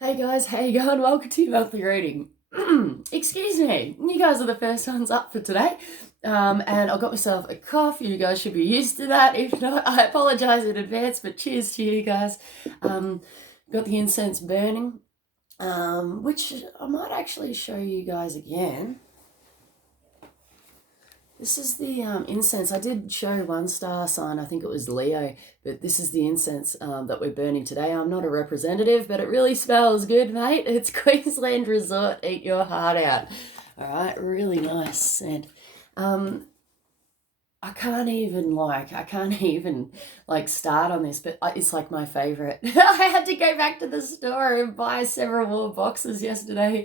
Hey guys, how you going? Welcome to your monthly reading. Excuse me, you guys are the first ones up for today. And I've got myself a cough. You guys should be used to that. If not, I apologize in advance, but cheers to you guys. Got the incense burning, which I might actually show you guys again. This is the incense. I did show one star sign, I think it was Leo, but this is the incense that we're burning today. I'm not a representative, but it really smells good, mate. It's Queensland Resort. Eat your heart out. All right, really nice scent. I can't even start on this, but it's like my favorite. I had to go back to the store and buy several more boxes yesterday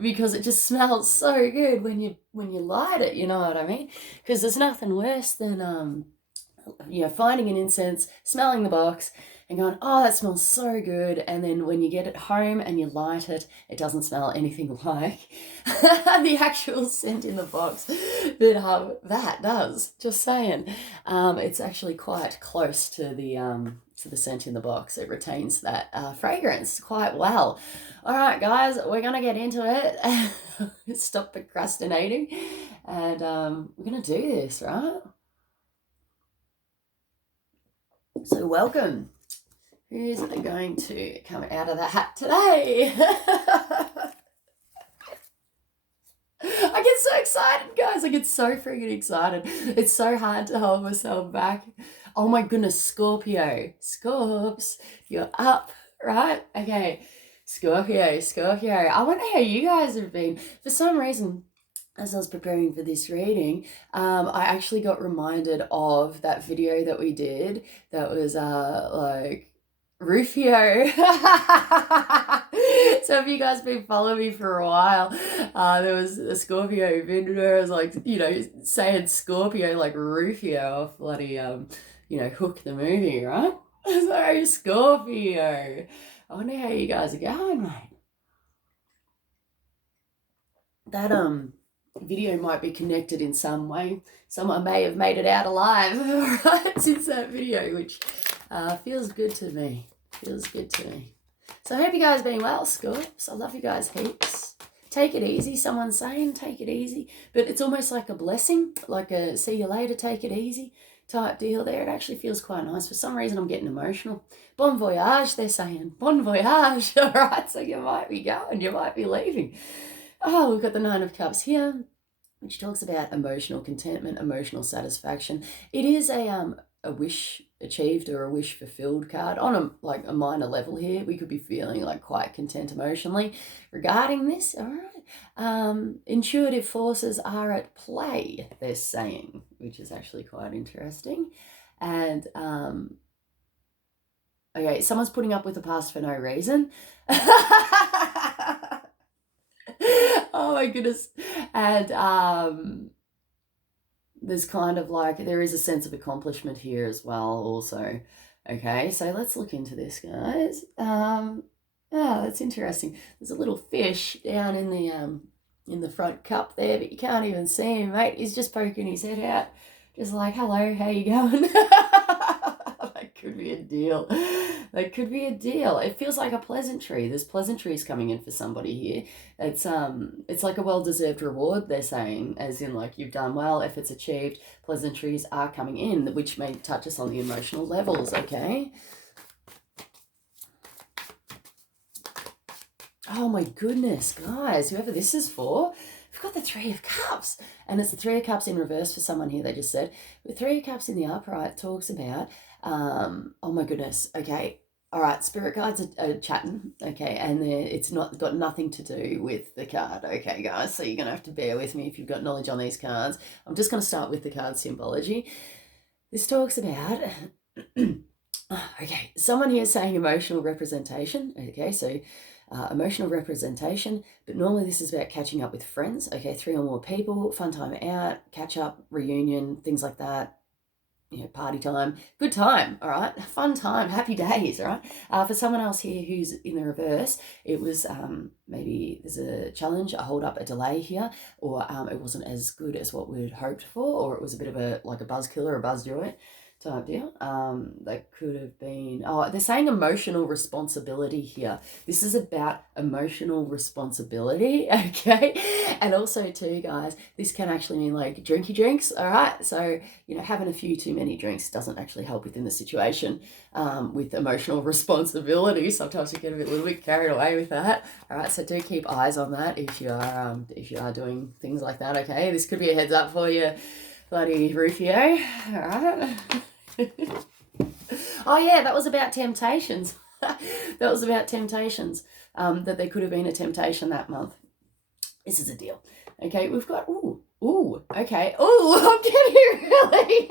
because it just smells so good when you light it. You know what I mean? Because there's nothing worse than finding an incense, smelling the box, and going, oh, that smells so good. And then when you get it home and you light it, it doesn't smell anything like the actual scent in the box that does. Just saying. It's actually quite close to the scent in the box. It retains that fragrance quite well. All right, guys, we're going to get into it. Stop procrastinating. And we're going to do this, right? So welcome. Who's going to come out of the hat today? I get so excited, guys. I get so freaking excited. It's so hard to hold myself back. Oh my goodness, Scorpio. Scorps, you're up, right? Okay, Scorpio. I wonder how you guys have been. For some reason, as I was preparing for this reading, I actually got reminded of that video that we did that was Rufio. So if you guys have been following me for a while, there was a Scorpio video where I was like, saying Scorpio like Rufio off bloody, Hook the movie, right? So Scorpio. I wonder how you guys are going, mate. That video might be connected in some way. Someone may have made it out alive, right, since that video, which feels good to me. So I hope you guys been well, Scorps. I love you guys heaps. Take it easy. Someone's saying take it easy, but it's almost like a blessing, like a see you later, take it easy type deal there. It actually feels quite nice. For some reason, I'm getting emotional. Bon voyage, they're saying. Bon voyage. All right, so you might be going, you might be leaving. Oh, we've got the Nine of Cups here, which talks about emotional contentment, emotional satisfaction. It is a wish achieved or a wish fulfilled card on a minor level here. We could be feeling like quite content emotionally regarding this. All right. Intuitive forces are at play, they're saying, which is actually quite interesting. And okay, someone's putting up with the past for no reason. Oh my goodness. And there's kind of there is a sense of accomplishment here as well also. Okay, so let's look into this, guys. That's interesting. There's a little fish down in the front cup there, but you can't even see him, mate. He's just poking his head out, just like, hello, how you going? That could be a deal. It feels like a pleasantry. There's pleasantries coming in for somebody here. It's like a well-deserved reward, they're saying, as in like you've done well, if it's achieved, pleasantries are coming in, which may touch us on the emotional levels, okay? Oh my goodness, guys, whoever this is for, we've got the Three of Cups, and it's the Three of Cups in reverse for someone here, they just said. The Three of Cups in the upright talks about, oh my goodness, okay, all right, spirit guides are chatting, okay, and it's not got nothing to do with the card, okay, guys, so you're going to have to bear with me if you've got knowledge on these cards. I'm just going to start with the card symbology. This talks about, okay, someone here is saying emotional representation, okay, so emotional representation, but normally this is about catching up with friends, okay, 3 or more people, fun time out, catch up, reunion, things like that, party time, good time, all right, fun time, happy days, all right. For someone else here who's in the reverse, it was maybe there's a challenge, a hold up, a delay here, or it wasn't as good as what we'd hoped for, or it was a bit of a buzz killer, a buzz joint type deal. That could have been, they're saying emotional responsibility here. This is about emotional responsibility, okay? And also too, guys, this can actually mean like drinky drinks, all right? So, you know, having a few too many drinks doesn't actually help within the situation with emotional responsibility. Sometimes you get a little bit carried away with that, all right? So do keep eyes on that if you are doing things like that, okay? This could be a heads up for you, bloody Rufio, all right? Oh yeah, that was about temptations. That was about temptations. That there could have been a temptation that month. This is a deal. Okay, we've got okay. I'm getting really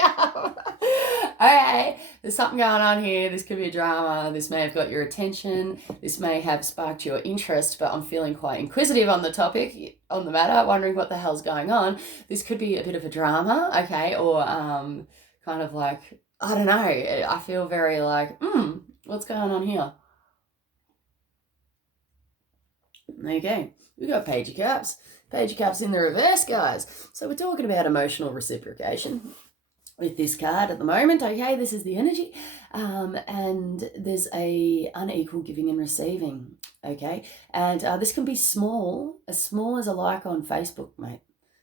okay. There's something going on here. This could be a drama. This may have got your attention. This may have sparked your interest, but I'm feeling quite inquisitive on the topic, on the matter, wondering what the hell's going on. This could be a bit of a drama, okay, or kind of like, I don't know, I feel very like, what's going on here? Okay, we got Page of Cups. Page of Cups in the reverse, guys. So we're talking about emotional reciprocation with this card at the moment, okay? This is the energy. And there's a unequal giving and receiving, okay? And this can be as small as a like on Facebook, mate.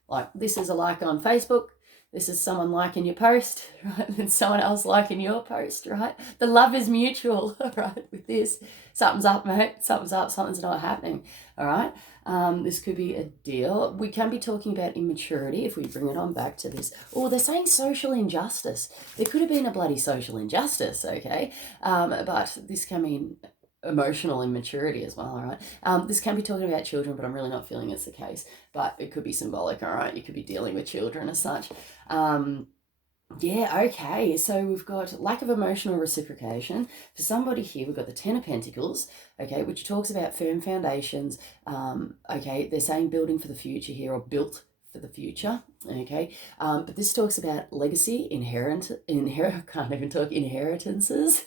Like, this is a like on Facebook. This is someone liking your post, right? And someone else liking your post, right? The love is mutual, right? With this, something's up, mate. Something's up. Something's not happening, all right? This could be a deal. We can be talking about immaturity if we bring it on back to this. Oh, they're saying social injustice. There could have been a bloody social injustice, okay? But this can mean emotional immaturity as well, all right? This can be talking about children, but I'm really not feeling it's the case. But it could be symbolic, all right? You could be dealing with children as such. Yeah, okay. So we've got lack of emotional reciprocation. For somebody here, we've got the Ten of Pentacles, okay, which talks about firm foundations. Okay, they're saying building for the future here, or built for the future, okay? But this talks about legacy, can't even talk, inheritances.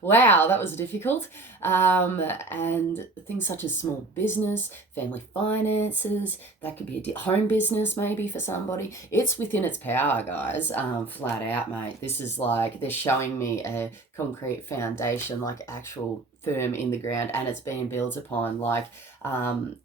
Wow, that was difficult. And things such as small business, family finances, that could be a home business maybe for somebody. It's within its power, guys, flat out, mate. This is like, they're showing me a concrete foundation, like actual firm in the ground, and it's being built upon. Like,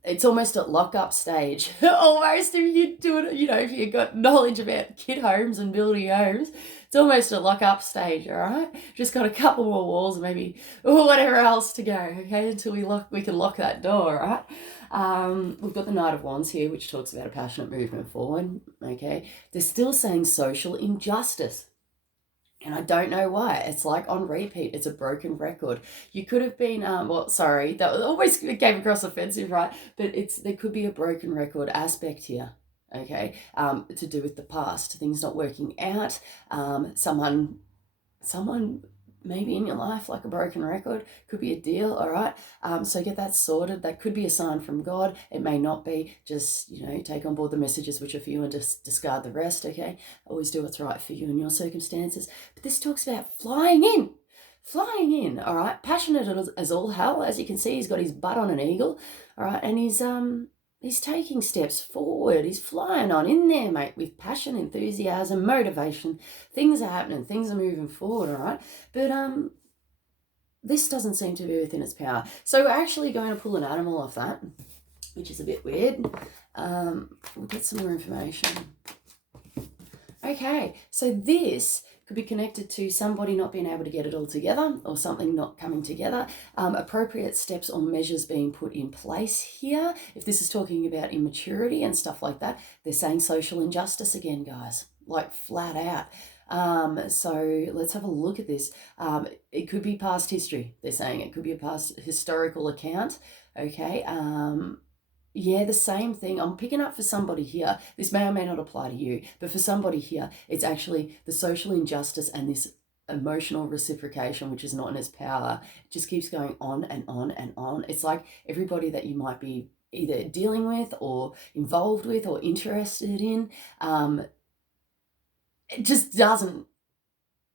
it's almost at lock-up stage. Almost, if you do it, you know, if you've got knowledge about kid homes and building homes, it's almost a lock-up stage, all right? Just got a couple more walls and maybe whatever else to go, okay, until we can lock that door, right? We've got the Knight of Wands here, which talks about a passionate movement forward, okay? They're still saying social injustice. And I don't know why. It's like on repeat. It's a broken record. You could have been, that always came across offensive, right? But there could be a broken record aspect here, okay? To do with the past, things not working out, someone maybe in your life, like a broken record, could be a deal, all right? So get that sorted. That could be a sign from God. It may not be. Just, you know, take on board the messages which are for you and just discard the rest, okay? Always do what's right for you in your circumstances. But this talks about flying in, all right? Passionate as all hell. As you can see, he's got his butt on an eagle, all right? And he's taking steps forward. He's flying on in there, mate, with passion, enthusiasm, motivation. Things are happening. Things are moving forward, all right? But this doesn't seem to be within its power. So we're actually going to pull an animal off that, which is a bit weird. We'll get some more information. Okay, so this could be connected to somebody not being able to get it all together, or something not coming together. Appropriate steps or measures being put in place here. If this is talking about immaturity and stuff like that, they're saying social injustice again, guys, like flat out. So let's have a look at this. It could be past history. They're saying it could be a past historical account. Okay. Yeah, the same thing. I'm picking up for somebody here. This may or may not apply to you, but for somebody here, it's actually the social injustice and this emotional reciprocation, which is not in its power. It just keeps going on and on and on. It's like everybody that you might be either dealing with or involved with or interested in, it just doesn't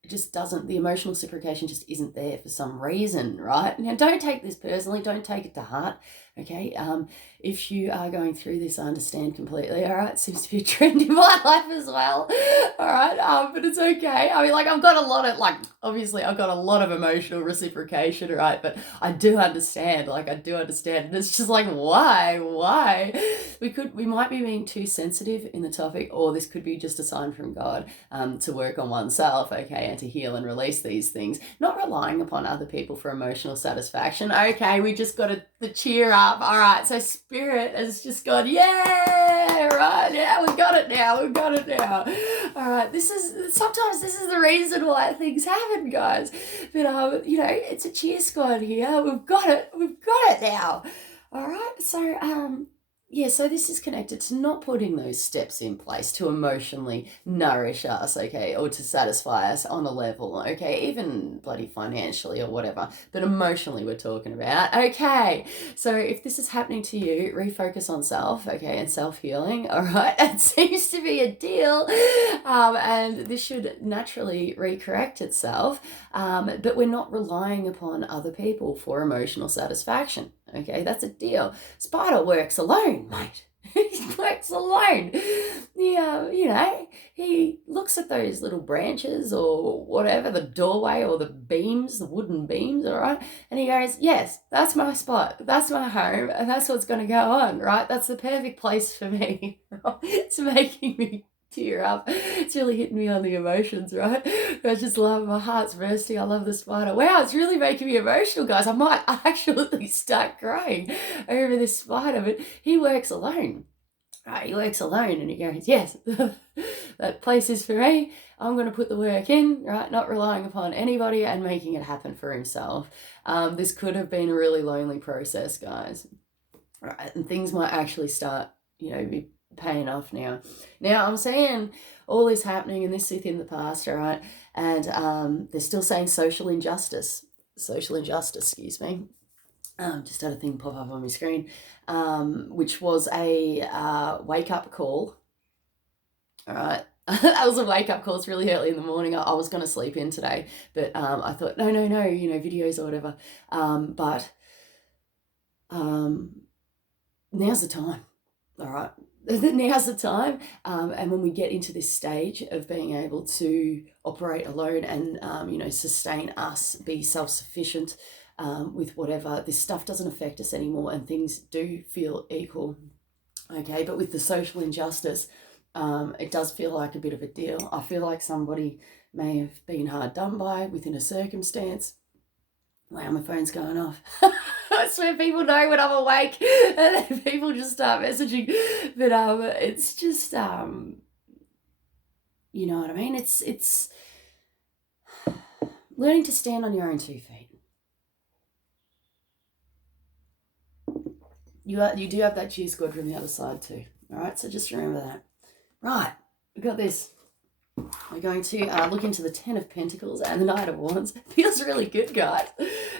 it just doesn't, the emotional reciprocation just isn't there for some reason, right? Now, don't take this personally, don't take it to heart, okay? If you are going through this, I understand completely, all right? Seems to be a trend in my life as well, all right? But it's okay. I mean, like, I've got a lot of, like, obviously I've got a lot of emotional reciprocation, right? But I do understand, and it's just like, why? We might be being too sensitive in the topic, or this could be just a sign from God to work on oneself, okay, and to heal and release these things, not relying upon other people for emotional satisfaction. Okay, we just got to cheer up. All right, so spirit has just gone, yeah, right, yeah, we got it now. All right, sometimes this is the reason why things happen, guys. But it's a cheer squad here. We've got it now. All right, so yeah, so this is connected to not putting those steps in place to emotionally nourish us, okay, or to satisfy us on a level, okay, even bloody financially or whatever, but emotionally we're talking about, okay. So if this is happening to you, refocus on self, okay, and self-healing, all right. It seems to be a deal, and this should naturally recorrect itself, but we're not relying upon other people for emotional satisfaction. Okay, that's a deal. Spider works alone, mate. He works alone. He looks at those little branches or whatever, the doorway or the beams, the wooden beams, all right? And he goes, yes, that's my spot. That's my home. And that's what's going to go on, right? That's the perfect place for me. It's making me tear up. It's really hitting me on the emotions, right? I just love, my heart's bursting. I love the spider. Wow, it's really making me emotional, guys. I might actually start crying over this spider, but he works alone. Right, he works alone, and he goes, yes, that place is for me. I'm going to put the work in, right? Not relying upon anybody and making it happen for himself. This could have been a really lonely process, guys. Right, and things might actually start, be paying off now. Now, I'm saying all this happening and this within the past, all right? And they're still saying social injustice, excuse me. Just had a thing pop up on my screen, which was a wake-up call, all right? That was a wake-up call. It's really early in the morning. I was going to sleep in today, but I thought, no, videos or whatever. But now's the time, all right? Now's the time, and when we get into this stage of being able to operate alone and sustain us, be self-sufficient with whatever, this stuff doesn't affect us anymore, and things do feel equal, okay? But with the social injustice, it does feel like a bit of a deal. I feel like somebody may have been hard done by within a circumstance. Wow, my phone's going off. I swear people know when I'm awake, and then people just start messaging. But it's just you know what I mean? It's learning to stand on your own 2 feet. You do have that cheer squad from the other side too. All right, so just remember that. Right, we've got this. We're going to look into the 10 of Pentacles and the Knight of Wands. Feels really good, guys.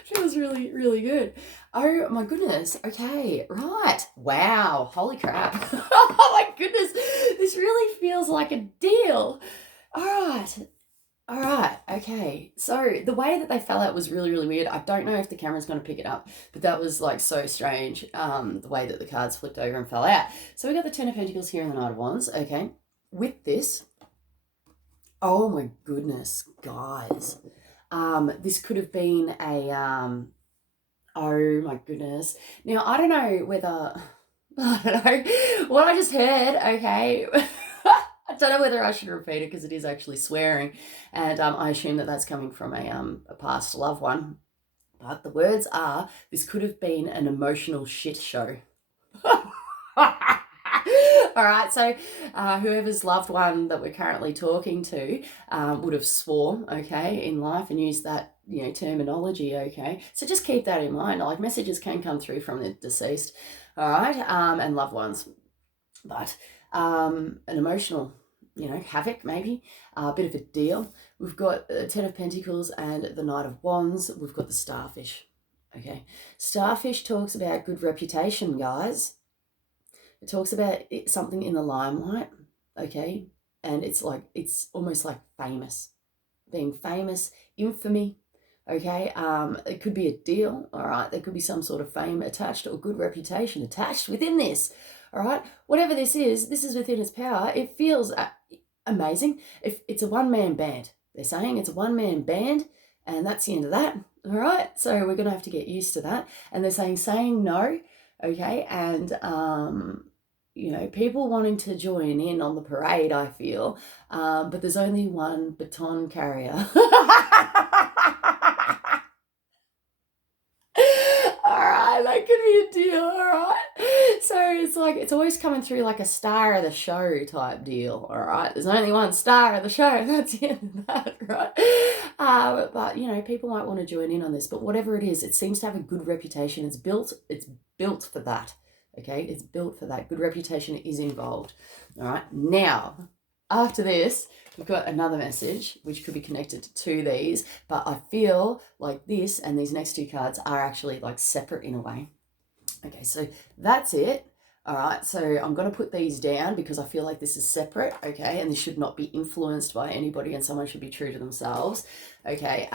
Feels really, really good. Oh, my goodness. Okay, right. Wow, holy crap. Oh, my goodness. This really feels like a deal. All right, okay. So the way that they fell out was really, really weird. I don't know if the camera's going to pick it up, but that was like so strange, the way that the cards flipped over and fell out. So we got the 10 of Pentacles here and the Knight of Wands, okay. With this, oh my goodness, guys. This could have been a, oh my goodness. Now, I don't know whether, I don't know what I just heard, okay. I don't know whether I should repeat it because it is actually swearing. And I assume that that's coming from a past loved one. But the words are, this could have been an emotional shit show. All right, so whoever's loved one that we're currently talking to would have swore, okay, in life and used that, terminology, okay? So just keep that in mind. Like, messages can come through from the deceased, all right, and loved ones. But an emotional, havoc maybe, a bit of a deal. We've got the 10 of Pentacles and the Knight of Wands. We've got the Starfish, okay? Starfish talks about good reputation, guys. It talks about something in the limelight, okay? And it's almost like famous, being famous, infamy. Okay, it could be a deal, all right? There could be some sort of fame attached or good reputation attached within this, all right? Whatever this is within its power. It feels amazing. If it's a one-man band, they're saying it's a one-man band, and that's the end of that, all right? So we're going to have to get used to that. And they're saying no, okay? And, you know, people wanting to join in on the parade, I feel, but there's only one baton carrier. Alright, that could be a deal, alright? So it's like, it's always coming through like a star of the show type deal, alright? There's only one star of the show, that's the end of that, right? But, you know, people might want to join in on this, but whatever it is, it seems to have a good reputation. It's built for that, okay? It's built for that. Good reputation is involved, alright? Now, after this, we've got another message which could be connected to these, but I feel like this and these next two cards are actually like separate in a way. Okay, so that's it. All right, so I'm going to put these down because I feel like this is separate, okay, and this should not be influenced by anybody, and someone should be true to themselves. Okay,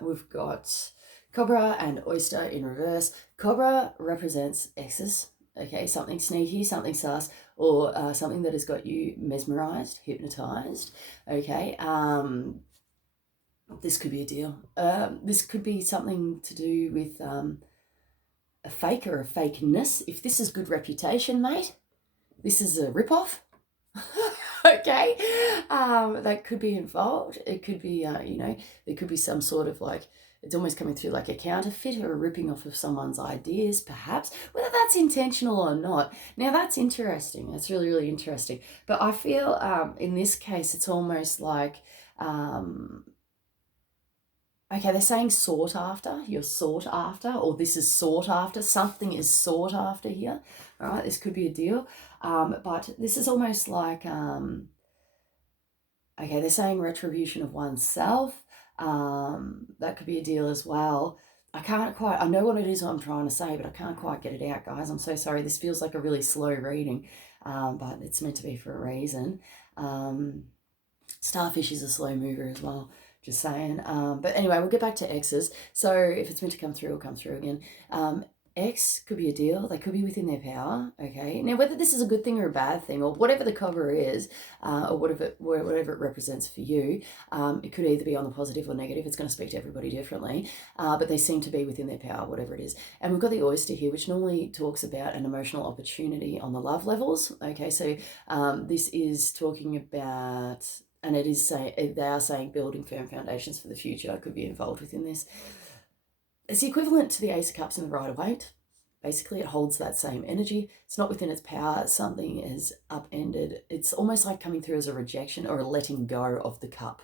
we've got Cobra and Oyster in reverse. Cobra represents exes. Okay, something sneaky, something sus, or something that has got you mesmerized, hypnotized. Okay, this could be a deal. This could be something to do with a fake or a fakeness. If this is good reputation, mate, this is a ripoff. Okay, that could be involved. It could be, you know, there could be some sort of like, it's almost coming through like a counterfeit or a ripping off of someone's ideas, perhaps, whether that's intentional or not. Now, that's interesting. That's really, really interesting. But I feel in this case, it's almost like, okay, they're saying sought after, you're sought after, or this is sought after, something is sought after here. All right, this could be a deal. But this is almost like, okay, they're saying retribution of oneself. That could be a deal as well. I know what it is I'm trying to say, but I can't quite get it out, guys. I'm so sorry. This feels like a really slow reading, but it's meant to be for a reason. Starfish is a slow mover as well, just saying. But anyway, we'll get back to X's. So if it's meant to come through, it'll come through again. X could be a deal. They could be within their power, okay? Now, whether this is a good thing or a bad thing, or whatever the cover is, or whatever it represents for you, it could either be on the positive or negative. It's going to speak to everybody differently, but they seem to be within their power, whatever it is. And we've got the oyster here, which normally talks about an emotional opportunity on the love levels, okay? So this is talking about, and it is saying, they are saying building firm foundations for the future could be involved within this. It's the equivalent to the Ace of Cups in the Rider-Waite. Basically, it holds that same energy. It's not within its power. Something is upended. It's almost like coming through as a rejection or a letting go of the cup.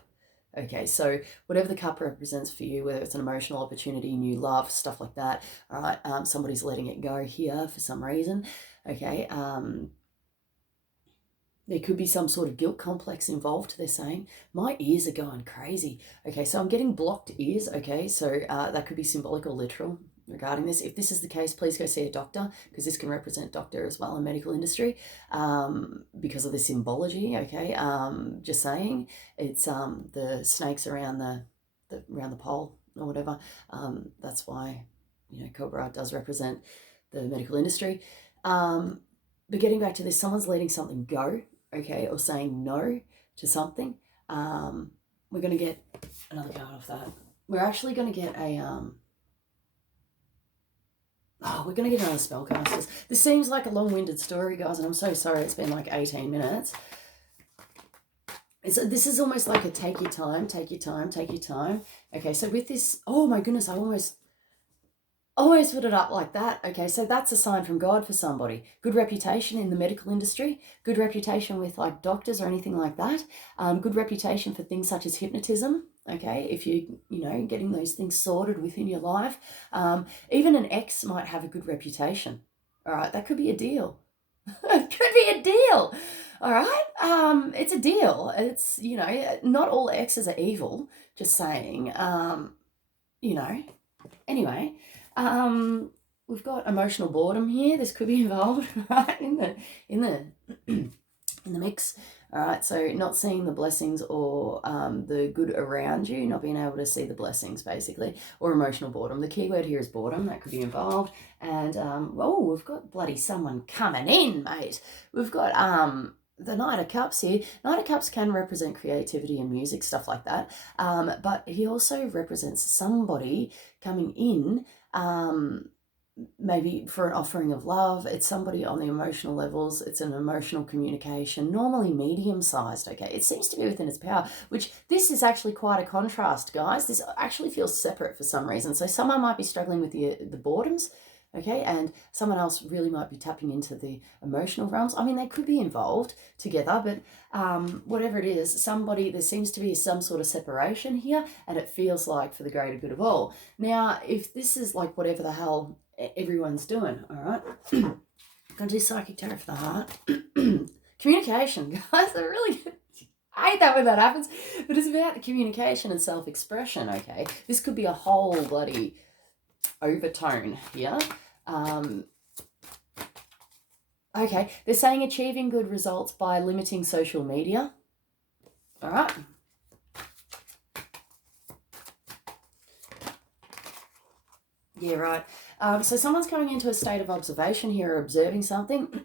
Okay, so whatever the cup represents for you, whether it's an emotional opportunity, new love, stuff like that, all right, somebody's letting it go here for some reason, okay, there could be some sort of guilt complex involved, they're saying. My ears are going crazy. Okay, so I'm getting blocked ears, okay? So that could be symbolic or literal regarding this. If this is the case, please go see a doctor, because this can represent doctor as well in medical industry because of the symbology, okay? Just saying, it's the snakes around around the pole or whatever. That's why, you know, Cobra does represent the medical industry. But getting back to this, someone's letting something go, okay, or saying no to something. We're going to get another card off that. We're actually going to get a, we're going to get another spellcasters. This seems like a long-winded story, guys, and I'm so sorry. It's been like 18 minutes. This is almost like a take your time, take your time, take your time. Okay, so with this, oh my goodness, I almost put it up like that. Okay, so that's a sign from God for somebody. Good reputation in the medical industry, good reputation with like doctors or anything like that. Good reputation for things such as hypnotism. Okay, if you know, getting those things sorted within your life. Even an ex might have a good reputation. All right, that could be a deal. It could be a deal. All right, it's a deal. It's, you know, not all exes are evil. Just saying. You know. Anyway. We've got emotional boredom here. This could be involved, right, in the mix. All right, so not seeing the blessings or the good around you, not being able to see the blessings, basically, or emotional boredom. The key word here is boredom. That could be involved. And, oh, we've got bloody someone coming in, mate. We've got the Knight of Cups here. Knight of Cups can represent creativity and music, stuff like that. But he also represents somebody coming in, maybe for an offering of love. It's somebody on the emotional levels. It's an emotional communication, normally medium-sized, okay? It seems to be within its power, which this is actually quite a contrast, guys. This actually feels separate for some reason. So someone might be struggling with the boredoms, okay? And someone else really might be tapping into the emotional realms. I mean, they could be involved together, but whatever it is, there seems to be some sort of separation here, and it feels like for the greater good of all. Now, if this is like whatever the hell everyone's doing, all right? I'm going to do Psychic Tarot for the Heart. Communication, guys. I really I hate that when that happens, but it's about the communication and self-expression, okay? This could be a whole bloody overtone here. Okay, they're saying achieving good results by limiting social media, all right? Yeah, right. So someone's coming into a state of observation here, or observing something.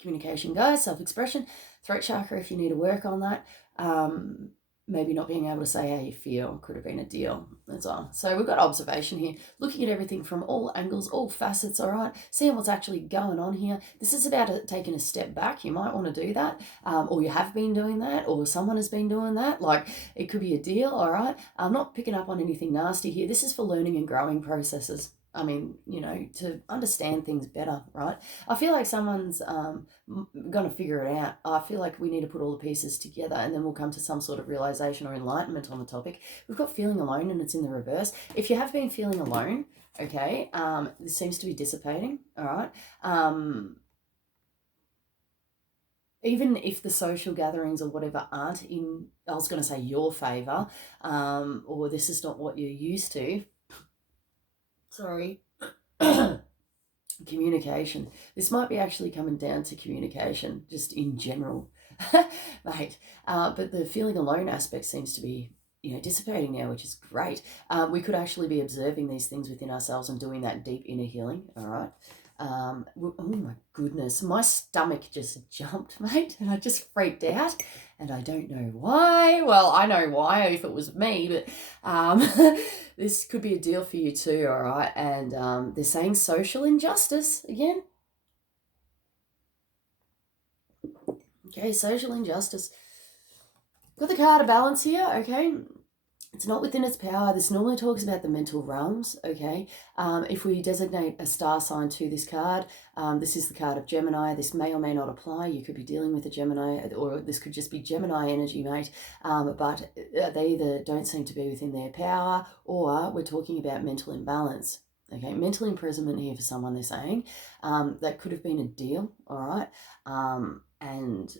Communication, guys, self-expression, throat chakra if you need to work on that. Maybe not being able to say how you feel could have been a deal as well. So we've got observation here, looking at everything from all angles, all facets, all right, seeing what's actually going on here. This is about taking a step back. You might want to do that, or you have been doing that, or someone has been doing that. Like, it could be a deal, all right? I'm not picking up on anything nasty here. This is for learning and growing processes. I mean, you know, to understand things better, right? I feel like someone's going to figure it out. I feel like we need to put all the pieces together, and then we'll come to some sort of realization or enlightenment on the topic. We've got feeling alone, and it's in the reverse. If you have been feeling alone, okay, this seems to be dissipating, all right? Even if the social gatherings or whatever aren't in, I was going to say your favor, or this is not what you're used to, sorry. Communication. This might be actually coming down to communication, just in general, mate. But the feeling alone aspect seems to be, you know, dissipating now, which is great. We could actually be observing these things within ourselves and doing that deep inner healing, all right? Oh my goodness, my stomach just jumped, mate, and I just freaked out, and I don't know why. Well, I know why if it was me, but this could be a deal for you too, all right? And they're saying social injustice again. Okay, social injustice. Got the card of balance here, okay? It's not within its power. This normally talks about the mental realms, okay? If we designate a star sign to this card, this is the card of Gemini. This may or may not apply. You could be dealing with a Gemini, or this could just be Gemini energy, mate. But they either don't seem to be within their power, or we're talking about mental imbalance. Okay, mental imprisonment here for someone, they're saying. That could have been a deal, all right? And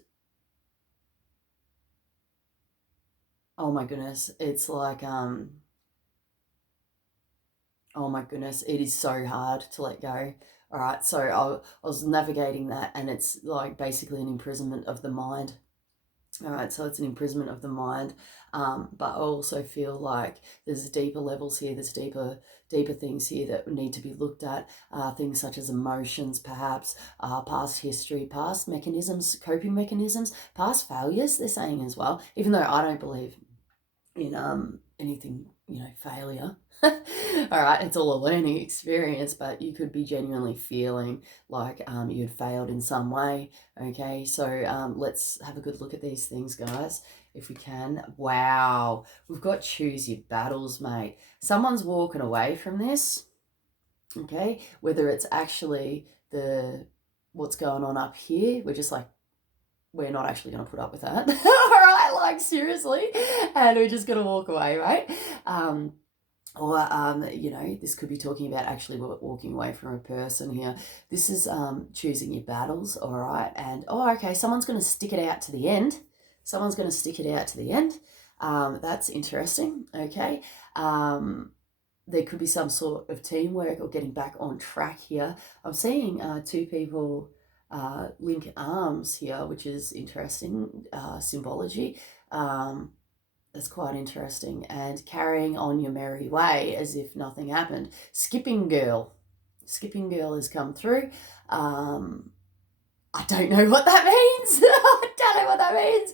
oh my goodness, it's like, oh my goodness, it is so hard to let go. All right, so I was navigating that, and it's like basically an imprisonment of the mind. All right, so it's an imprisonment of the mind, but I also feel like there's deeper levels here, there's deeper things here that need to be looked at, things such as emotions, perhaps, past history, past mechanisms, coping mechanisms, past failures, they're saying as well, even though I don't believe in anything, you know, failure. All right, it's all a learning experience, but you could be genuinely feeling like you'd failed in some way. Okay, so let's have a good look at these things, guys, if we can. Wow, we've got choose your battles, mate. Someone's walking away from this, okay, whether it's actually what's going on up here. We're just like, we're not actually going to put up with that. All right, like seriously, and we're just going to walk away, right? Or you know, this could be talking about actually walking away from a person here. This is choosing your battles, all right? And okay, someone's going to stick it out to the end. Someone's going to stick it out to the end. That's interesting, okay? There could be some sort of teamwork or getting back on track here. I'm seeing two people link arms here, which is interesting. Symbology. That's quite interesting. And carrying on your merry way as if nothing happened. Skipping girl. Skipping girl has come through. I don't know what that means. I don't know what that means.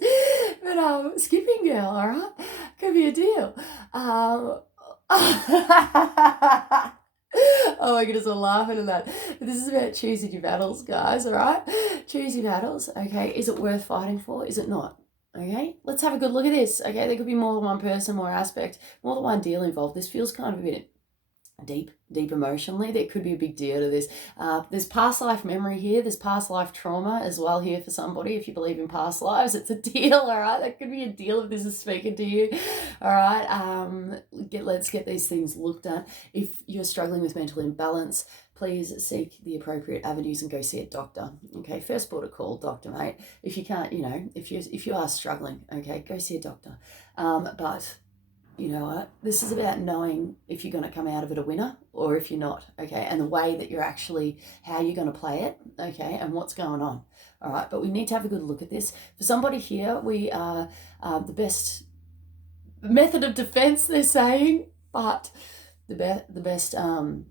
But skipping girl, all right? Could be a deal. Oh my goodness, I'm laughing at that. This is about choosing your battles, guys, all right? Choose your battles, okay? Is it worth fighting for? Is it not? Okay, let's have a good look at this. Okay, there could be more than one person, more aspect, more than one deal involved. This feels kind of a bit deep emotionally. There could be a big deal to this. There's past life memory here. There's past life trauma as well here for somebody. If you believe in past lives, it's a deal, all right? That could be a deal if this is speaking to you, all right? Let's get these things looked at. If you're struggling with mental imbalance, please seek the appropriate avenues and go see a doctor. Okay, first port of call, doctor, mate. If you can't, if you are struggling, okay, go see a doctor. But you know what? This is about knowing if you're going to come out of it a winner or if you're not, okay? And the way that you're actually, how you're going to play it, okay? And what's going on, all right? But we need to have a good look at this. For somebody here, we are the best method of defense, they're saying, but the best, to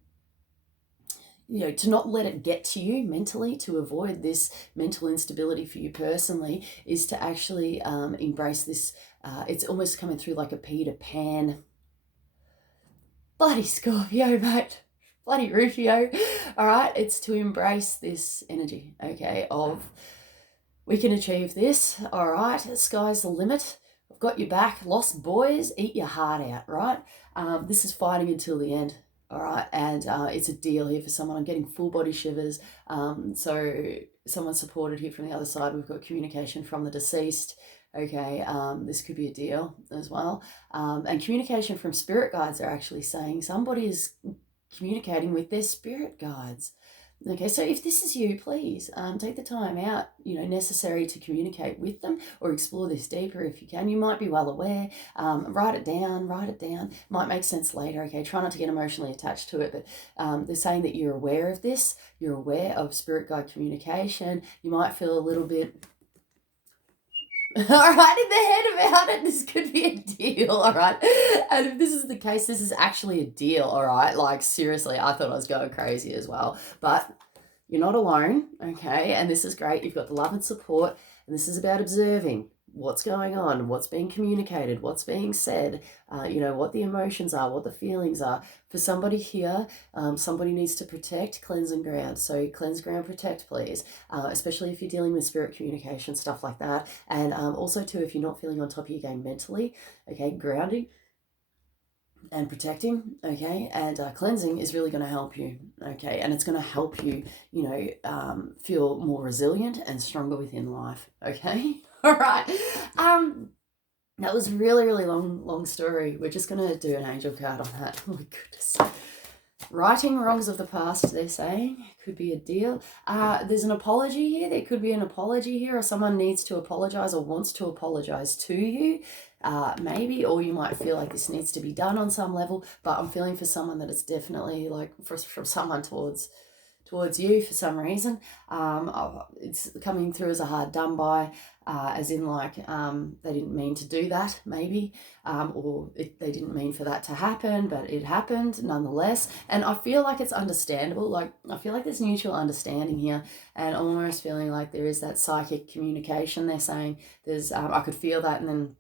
not let it get to you mentally, to avoid this mental instability for you personally, is to actually embrace this. It's almost coming through like a Peter Pan. Bloody Scorpio, mate. Bloody Rufio. All right, it's to embrace this energy, okay, of we can achieve this, all right? Sky's the limit. I've got your back. Lost boys, eat your heart out, right? This is fighting until the end. All right, and it's a deal here for someone. I'm getting full body shivers. So someone supported here from the other side. We've got communication from the deceased. Okay, this could be a deal as well. And communication from spirit guides are actually saying somebody is communicating with their spirit guides. Okay, so if this is you, please take the time out, necessary to communicate with them or explore this deeper if you can. You might be well aware. Write it down. Might make sense later, okay? Try not to get emotionally attached to it, but they're saying that you're aware of this. You're aware of spirit guide communication. You might feel a little bit all right, in the head about it. This could be a deal, all right? And if this is the case, this is actually a deal, all right? Like, seriously, I thought I was going crazy as well. But you're not alone, okay? And this is great. You've got the love and support. And this is about observing what's going on, what's being communicated, what's being said, what the emotions are, what the feelings are. For somebody here, somebody needs to protect, cleanse and ground. So cleanse, ground, protect, please, especially if you're dealing with spirit communication, stuff like that. And also too, if you're not feeling on top of your game mentally, okay, grounding and protecting, okay, and cleansing is really going to help you, okay, and it's going to help you, feel more resilient and stronger within life, okay. All right. That was really, really long story. We're just going to do an angel card on that. Oh my goodness. Righting wrongs of the past, they're saying, could be a deal. There's an apology here. There could be an apology here, or someone needs to apologize or wants to apologize to you, maybe, or you might feel like this needs to be done on some level, but I'm feeling for someone that it's definitely like from someone towards you for some reason. It's coming through as a hard done by, as in like they didn't mean to do that, maybe, or they didn't mean for that to happen, but it happened nonetheless. And I feel like it's understandable. Like, I feel like there's mutual understanding here, and I'm almost feeling like there is that psychic communication. They're saying there's, I could feel that, and then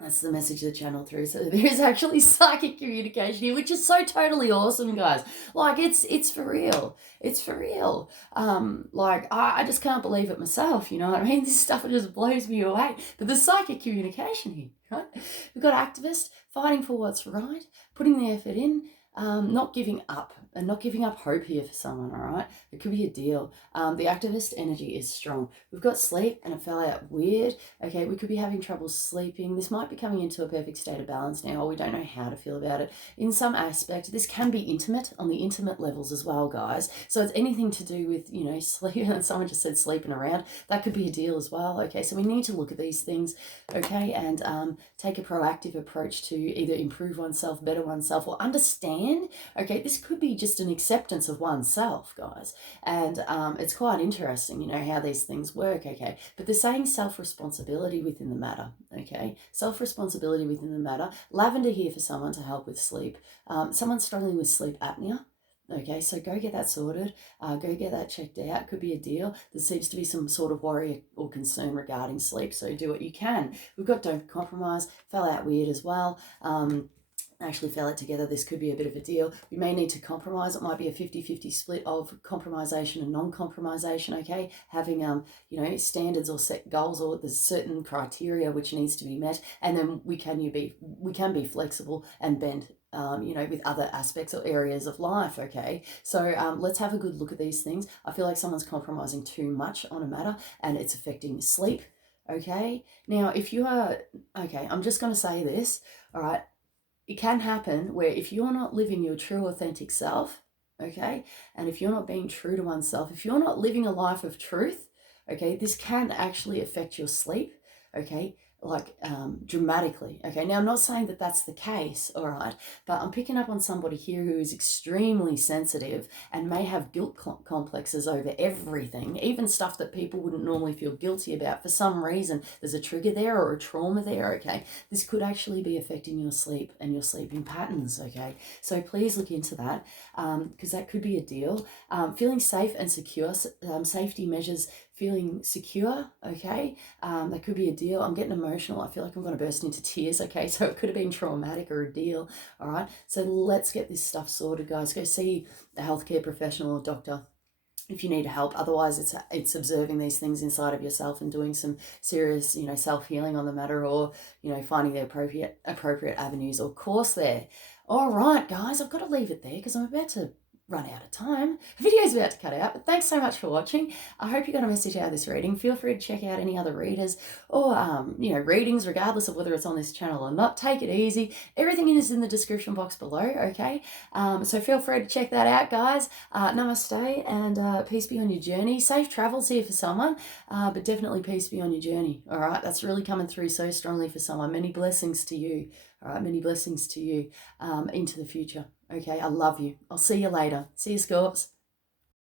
that's the message that channeled through. So there's actually psychic communication here, which is so totally awesome, guys. Like, it's for real. It's for real. I just can't believe it myself, you know what I mean? This stuff, it just blows me away. But there's psychic communication here, right? We've got activists fighting for what's right, putting the effort in, not giving up, and not giving up hope here for someone, all right? It could be a deal. The activist energy is strong. We've got sleep, and it fell out weird. Okay, we could be having trouble sleeping. This might be coming into a perfect state of balance now, or we don't know how to feel about it. In some aspect, this can be intimate, on the intimate levels as well, guys. So it's anything to do with, sleep, and someone just said sleeping around. That could be a deal as well, okay? So we need to look at these things, okay, and take a proactive approach to either improve oneself, better oneself, or understand understand. Okay, this could be just an acceptance of oneself, guys. And it's quite interesting, you know, how these things work, okay? But they're saying self-responsibility within the matter, okay? Self-responsibility within the matter. Lavender here for someone to help with sleep. Someone struggling with sleep apnea. Okay, so go get that sorted, go get that checked out. Could be a deal. There seems to be some sort of worry or concern regarding sleep, so do what you can. We've got don't compromise, fell out weird as well. Actually fell it together. This could be a bit of a deal. We may need to compromise. It might be a 50-50 split of compromisation and non-compromisation, okay? Having, you know, standards or set goals, or there's certain criteria which needs to be met, and then we can be flexible and bend, you know, with other aspects or areas of life, okay? So let's have a good look at these things. I feel like someone's compromising too much on a matter and it's affecting sleep, okay? Now, if you are, okay, I'm just going to say this, all right? It can happen where if you're not living your true authentic self, okay, and if you're not being true to oneself, if you're not living a life of truth, okay, this can actually affect your sleep, okay, like dramatically, okay. Now, I'm not saying that that's the case, all right, but I'm picking up on somebody here who is extremely sensitive and may have guilt complexes over everything, even stuff that people wouldn't normally feel guilty about. For some reason, there's a trigger there or a trauma there, okay. This could actually be affecting your sleep and your sleeping patterns, okay. So please look into that, because that could be a deal. Feeling safe and secure, safety measures, feeling secure, okay, that could be a deal. I'm getting emotional. I feel like I'm going to burst into tears, okay, so it could have been traumatic or a deal, all right? So let's get this stuff sorted, guys. Go see a healthcare professional or doctor if you need help. Otherwise, it's observing these things inside of yourself and doing some serious, you know, self-healing on the matter, or, you know, finding the appropriate avenues or course there. All right, guys, I've got to leave it there because I'm about to run out of time. The video's about to cut out, but thanks so much for watching. I hope you got a message out of this reading. Feel free to check out any other readers or, you know, readings, regardless of whether it's on this channel or not. Take it easy. Everything is in the description box below, okay? So feel free to check that out, guys. Namaste, and peace be on your journey. Safe travels here for someone, but definitely peace be on your journey, all right? That's really coming through so strongly for someone. Many blessings to you, all right? Many blessings to you into the future. Okay, I love you. I'll see you later. See you, Scorps.